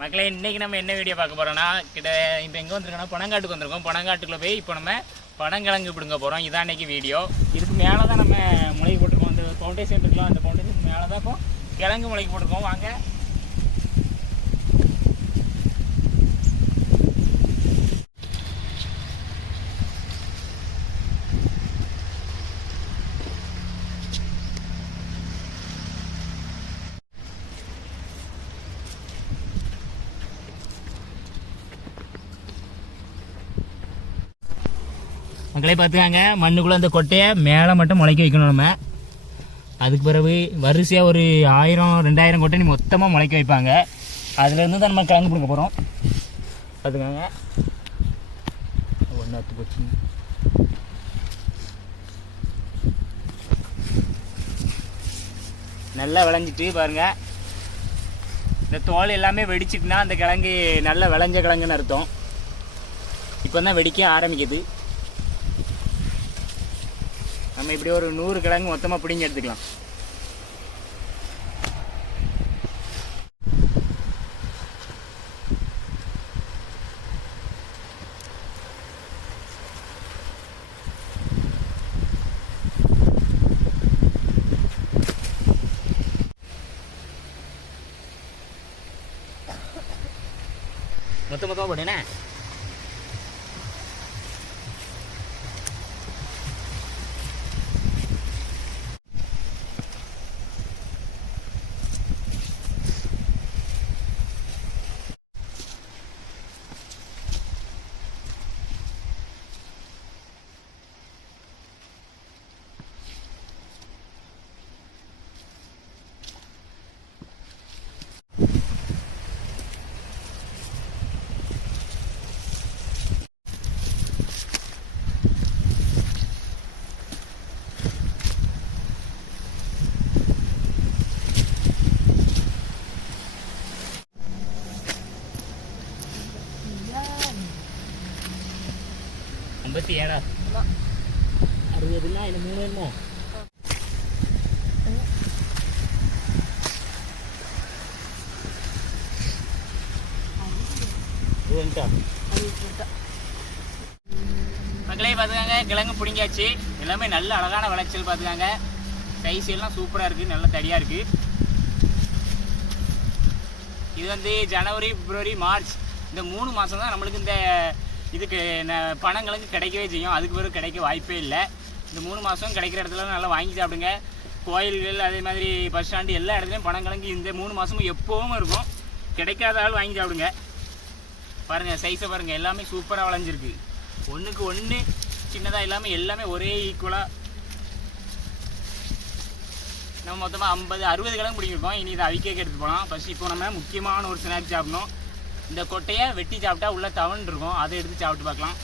மக்களே இன்றைக்கி நம்ம என்ன வீடியோ பார்க்க போகிறோன்னா இப்போ எங்கே வந்திருக்கோன்னா பனங்காட்டுக்கு வந்திருக்கோம். பனங்காட்டுக்குள்ளே போய் இப்போ நம்ம பனங்கிழங்கு பிடுங்க போகிறோம். இதான் இன்றைக்கி வீடியோ. இதுக்கு மேலே தான் நம்ம முளைக்கு போட்டிருக்கோம். அந்த ஃபவுண்டேஷன் இருக்கலாம், அந்த ஃபவுண்டேஷனுக்கு மேலே தான் இப்போ கிழங்கு முளைக்கு போட்டிருக்கோம். வாங்க. மக்களே பார்த்துக்காங்க, மண்ணுக்குள்ளே அந்த கொட்டையை மேலே மட்டும் முளைக்க வைக்கணும் நம்ம. அதுக்கு பிறகு வரிசையாக ஒரு 1000-2000 கொட்டை மொத்தமாக முளைக்க வைப்பாங்க. அதுலேருந்து தான் நம்ம கிழங்கு பிடிக்க போகிறோம். பார்த்துக்காங்க, ஒன்றாத்து போச்சு. நல்லா விளைஞ்சிட்டு பாருங்கள். இந்த தோல் எல்லாமே வெடிச்சிட்டுனா அந்த கிழங்கு நல்லா விளைஞ்ச கிழங்குன்னு அர்த்தம். இப்போ தான் வெடிக்க ஆரம்பிக்குது. நம்ம இப்படி ஒரு 100 கிழங்கு மொத்தமாக பிடிங்கி எடுத்துக்கலாம். மொத்தமாக போட்டேனே. ஏடா 60னா என்ன 3 வேணுமோ? மக்களே பார்த்துக்காங்க, கிழங்கு பிடிங்காச்சு. எல்லாமே நல்ல அழகான விளைச்சல். பார்த்துக்காங்க, சைஸ் எல்லாம் சூப்பராக இருக்குது, நல்ல தடியாக இருக்குது. இது வந்து ஜனவரி, பிப்ரவரி, மார்ச் இந்த 3 மாதம் தான் நம்மளுக்கு இந்த இதுக்கு பனங்கிழங்கு கிடைக்கவே செய்யும். அதுக்கு பிறகு கிடைக்க வாய்ப்பே இல்லை. இந்த 3 மாதம் கிடைக்கிற இடத்துல நல்லா வாங்கி சாப்பிடுங்க. கோயில்கள், அதே மாதிரி பஸ் ஸ்டாண்டு, எல்லா இடத்துலையும் பனங்கிழங்கு இந்த 3 மாதமும் எப்போவும் இருக்கும். கிடைக்காத ஆள் வாங்கி சாப்பிடுங்க. பாருங்கள், சைஸை பாருங்கள், எல்லாமே சூப்பராக விளைஞ்சிருக்கு. ஒன்றுக்கு ஒன்று சின்னதாக இல்லாமல் எல்லாமே ஒரே ஈக்குவலாக. நம்ம மொத்தமாக 50-60 கிழங்கு பிடிங்கிருக்கோம். இனி இதை அவிக்கேக்கு எடுத்து போகலாம். ஃபஸ்ட் இப்போ நம்ம முக்கியமான ஒரு ஸ்நாக்ஸ் சாப்பிடணும். இந்த கொட்டையை வெட்டி சாப்பிட்டா உள்ள தவன் இருக்கும், அதை எடுத்து சாப்பிட்டு பார்க்கலாம்.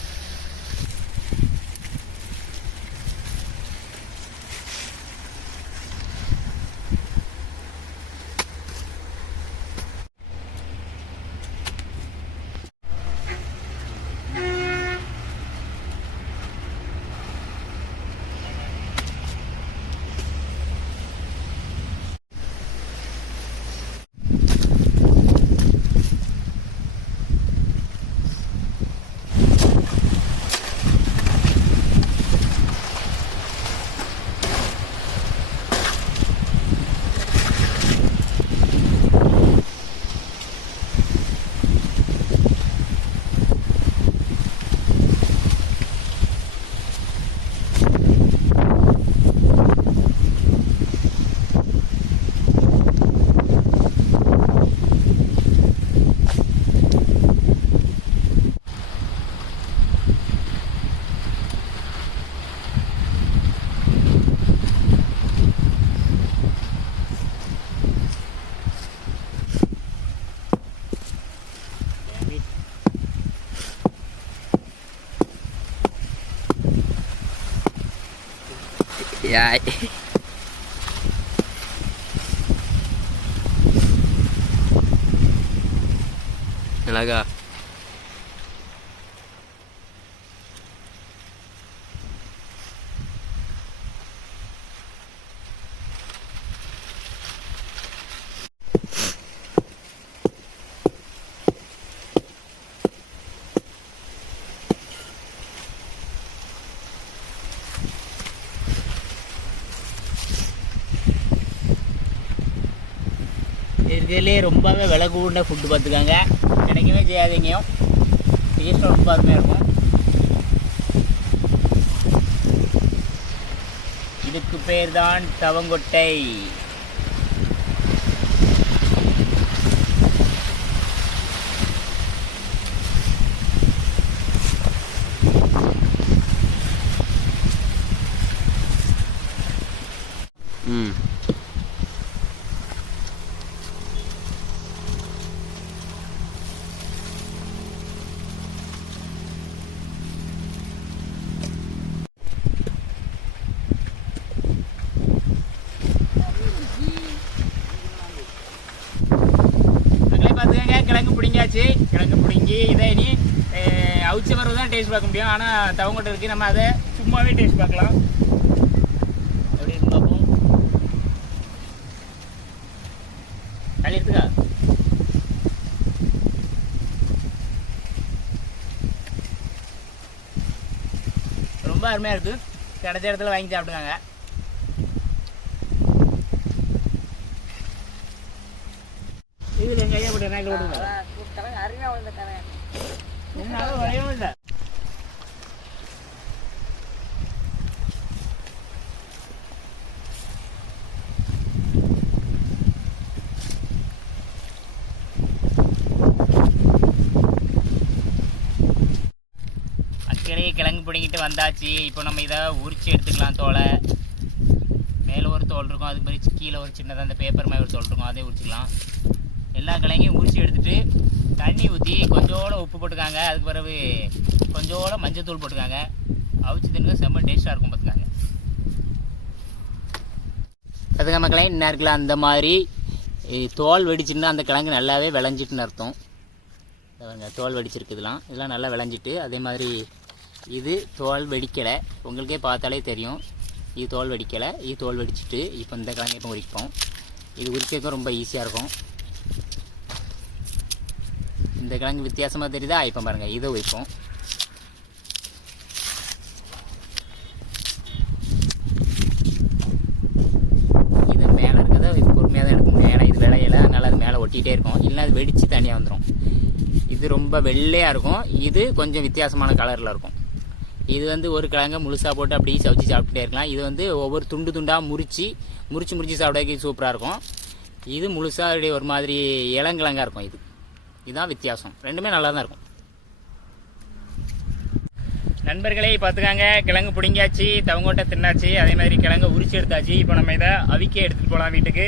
Dạ. Nalaga. இருக்கிறதுலே ரொம்பவே விலை கூடின ஃபுட்டு பார்த்துக்காங்க, கிடைக்கவே செய்யாதீங்கயும். டேஸ்ட்டும் ரொம்ப அருமையாக இருக்கும். இதுக்கு பேர் தான் தவங்கொட்டை. ம் பார்த்துக்கங்க, கிழங்கு பிடிங்காச்சு. கிழங்கு பிடிங்கி இதை இனி அவிச்ச பிறகு தான் டேஸ்ட் பார்க்க முடியும். ஆனால் தவங்கொட்டை இருக்குது, நம்ம அதை சும்மாவே டேஸ்ட் பார்க்கலாம். எப்படி இருக்கு பார்ப்போம். களி எடுத்துக்கா. ரொம்ப அருமையாக இருக்குது. கிடைச்ச இடத்துல வாங்கி சாப்பிடுவாங்க. இது என் கையை போட்டு என்ன விடுங்க. என்னாலும் வரையவும் இல்லை. அக்கறையே கிழங்கு பிடிங்கிட்டு வந்தாச்சு. இப்போ நம்ம இதை உரிச்சு எடுத்துக்கலாம். தோலை மேலே ஒரு தோல் இருக்கும், அதுக்கு மாதிரி கீழே ஒரு சின்னதாக அந்த பேப்பர் மாதிரி ஒரு தோல் இருக்கும், அதே உரிச்சிக்கலாம். எல்லா கிழங்கையும் உரிச்சு எடுத்துட்டு தண்ணி ஊற்றி கொஞ்சோட உப்பு போட்டுக்காங்க. அதுக்கு பிறகு கொஞ்சோட மஞ்சள் தூள் போட்டுக்காங்க. அவிச்சு தின்னு செம்ம டேஸ்ட்டாக இருக்கும். பார்த்துக்காங்க. அதுக்கு நம்ம கிழங்கு என்ன இருக்கலாம், அந்த மாதிரி தோல் வெடிச்சுன்னா அந்த கிழங்கு நல்லாவே விளைஞ்சிட்டுன்னு அர்த்தம். தோல் வெடிச்சிருக்குதுலாம், இதெல்லாம் நல்லா விளைஞ்சிட்டு. அதே மாதிரி இது தோல் வெடிக்கலை, உங்களுக்கே பார்த்தாலே தெரியும். இது தோல் வெடிக்கலை, இது தோல் வெடிச்சிட்டு. இப்போ இந்த கிழங்கு இப்போ உரிப்போம். இது உரிக்கிறதுக்கும் ரொம்ப ஈஸியாக இருக்கும். இந்த கிழங்கு வித்தியாசமாக தெரியுதா? இப்போ பாருங்கள், இதை வைப்போம். இது மேலே இருக்கிறத இது பொறுமையாக தான் எடுக்கும். மேலே இது விளையலை, அதனால் அது மேலே ஒட்டிகிட்டே இருக்கும். இல்லைன்னா அது வெடித்து தனியாக வந்துடும். இது ரொம்ப வெள்ளையாக இருக்கும், இது கொஞ்சம் வித்தியாசமான கலரில் இருக்கும். இது வந்து ஒரு கிழங்கை முழுசாக போட்டு அப்படியே சவச்சு சாப்பிட்டுட்டே இருக்கலாம். இது வந்து ஒவ்வொரு துண்டு துண்டாக முறிச்சு சாப்பிடறதுக்கு சூப்பராக இருக்கும். இது முழுசாக அப்படியே ஒரு மாதிரி இளங்கிழங்காக இருக்கும். இதுதான் வித்தியாசம். ரெண்டுமே நல்லா தான் இருக்கும். நண்பர்களே பார்த்துக்காங்க, கிழங்கு பிடிங்காச்சு, தவங்கொட்டை தின்னாச்சு, அதே மாதிரி கிழங்கை உரிச்சு எடுத்தாச்சு. இப்போ நம்ம இதை அவிக்க எடுத்துகிட்டு போகலாம் வீட்டுக்கு.